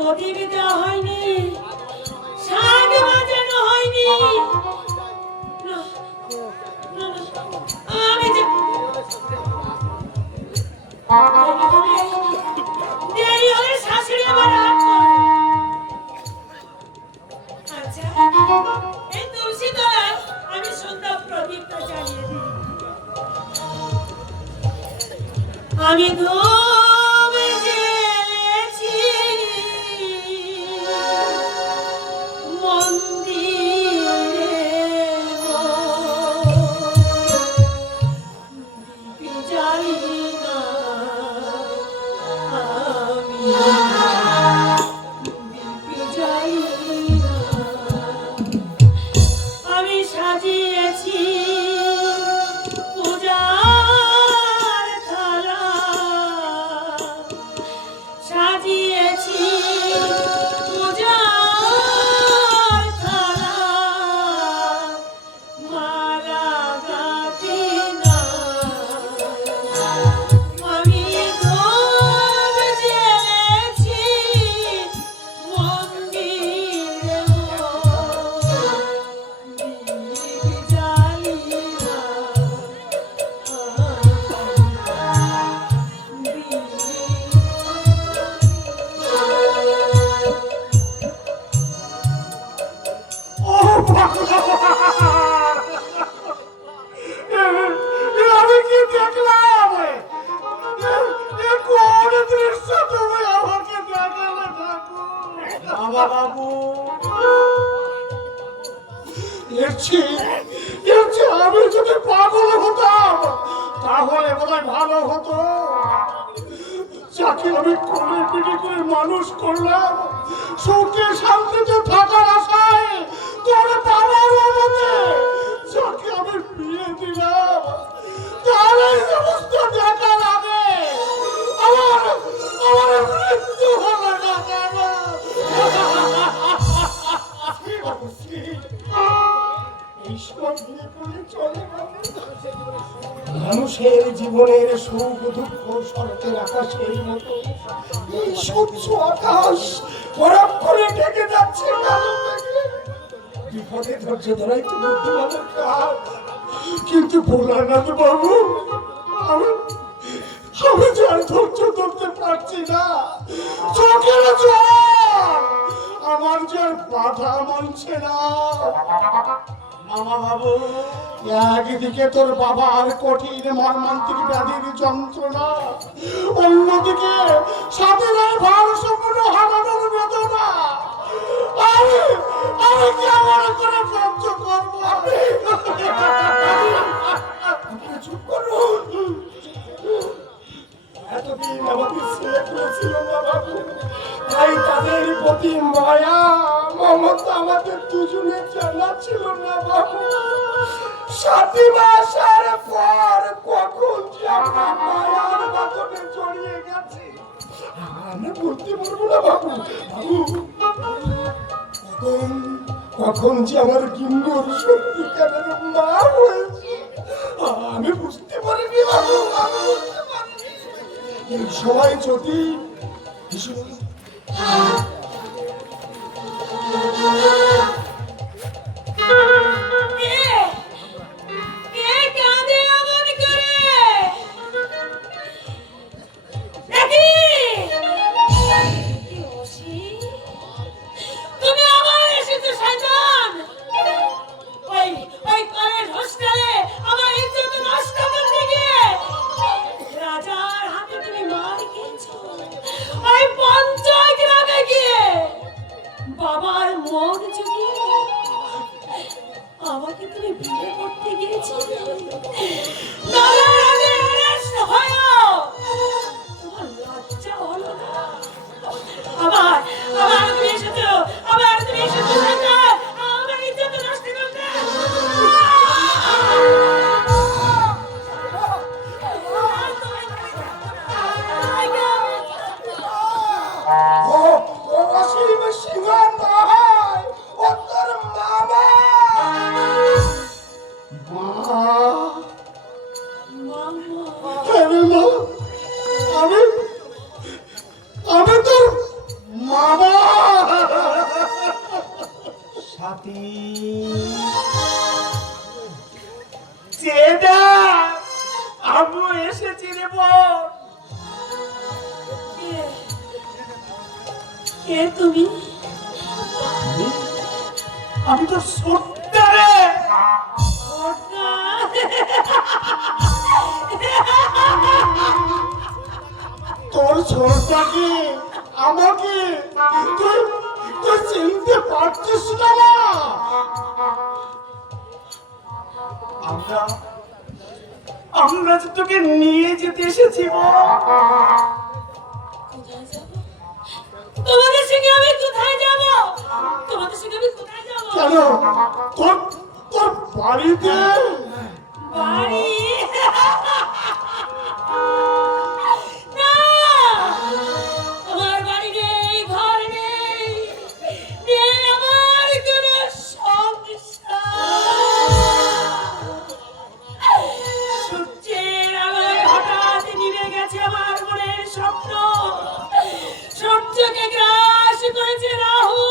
প্রদীপ দেওয়া হয়নি, শাক বাজানো হয়নি। আমি যে দেরি হলে শাশুড়ি আমার রাগ করে। আচ্ছা, এই তুলসী তলায় আমি সন্ধ্যা প্রদীপটা জ্বালিয়ে দিই। আমি ধূপ জ্বেলেছি মন্দিরে, দীপ জ্বালি না আমি, দীপ জ্বালি না। আমি সাজিয়েছি পূজার থালা, সাজিয়েছি পূজার থালা, মালা গাঁথি না। আমি ধূপ জ্বেলেছি মন্দিরে, দীপ জ্বালি না আমি কি দেখলাম? কোন দৃশ্য তুমি আমাকে দেখালে ঠাকুর? বাবা বাবু, আমি যদি পাগল হতাম তাহলে বোধহয় ভালো হতো। যাকে আমি কোলে পিঠে করে মানুষ করলাম, সুখে শান্তিতে থাকার আশায় তোর বাবার মতে যাকে আমি বিয়ে দিলাম, তার এই সমস্ত দেখার আগে আমার আমার মৃত্যু হবে না কেন? ঈশ্বর বিয়ে করলে চলে না। মানুষের জীবনের সুখ দুঃখ শরতের আকাশের মতো এই স্বচ্ছ আকাশ ফরাক করে ঢেকে যাচ্ছে কালো মেঘে। বিপদে ধৈর্য ধরাই তো বুদ্ধিমানের কাজ, কিন্তু ভোলানাথ বাবু, আমি যে আর ধৈর্য ধরতে পারছি না। চোখের জল আমার যে আর বাধা মানছে না। মামা বাবু, একদিকে তোর বাবার কঠিন মর্মান্তিক ব্যাধির যন্ত্রণা, অন্যদিকে সাধনায় ভারসাম্য হারানোর বেদনা। আমি কেমন করে সহ্য করবো? চুপ করুন। এতদিন আমাকে ছেলে করেছিল না বাবু, তাই তাদের প্রতি মায়া মমতা আমাদের দুজনের জানা ছিল না বাবু। 7 মাসের পর কখন যে আমরা মায়ার বাঁধনে জড়িয়ে গেছি আমি বলতে পারবো না বাবু। কখন যে আমার গিন্নুর সত্যিকারের মা হয়েছে আমি বুঝতে পারিনি বাবু, আমি বুঝতে পারিনি। এই সময় যদি বাবার মন সাথী চেদা আমি এসেছি রে বোন। কে তুমি? আমি তো সর্দারে। তোর ছোটটাকে আমাকে তুই তুই চিনতে পারছিস না? আমরা আমরা যে তোকে নিয়ে যেতে এসেছি কোথায় যাব? তোমাদের সঙ্গে আমি কোথায় যাব? তোমাদের সঙ্গে আমি কোথায় যাব? কেন তোর তোর বাড়িতে বাড়ি? না! আমার বাড়ি নেই, ঘর নেই, নেই আমার কোনো সংসার। সূর্যের আলোয় হঠাৎ নিভে গেছে আমার মনের স্বপ্ন। সূর্যকে গ্রাস করেছে রাহু।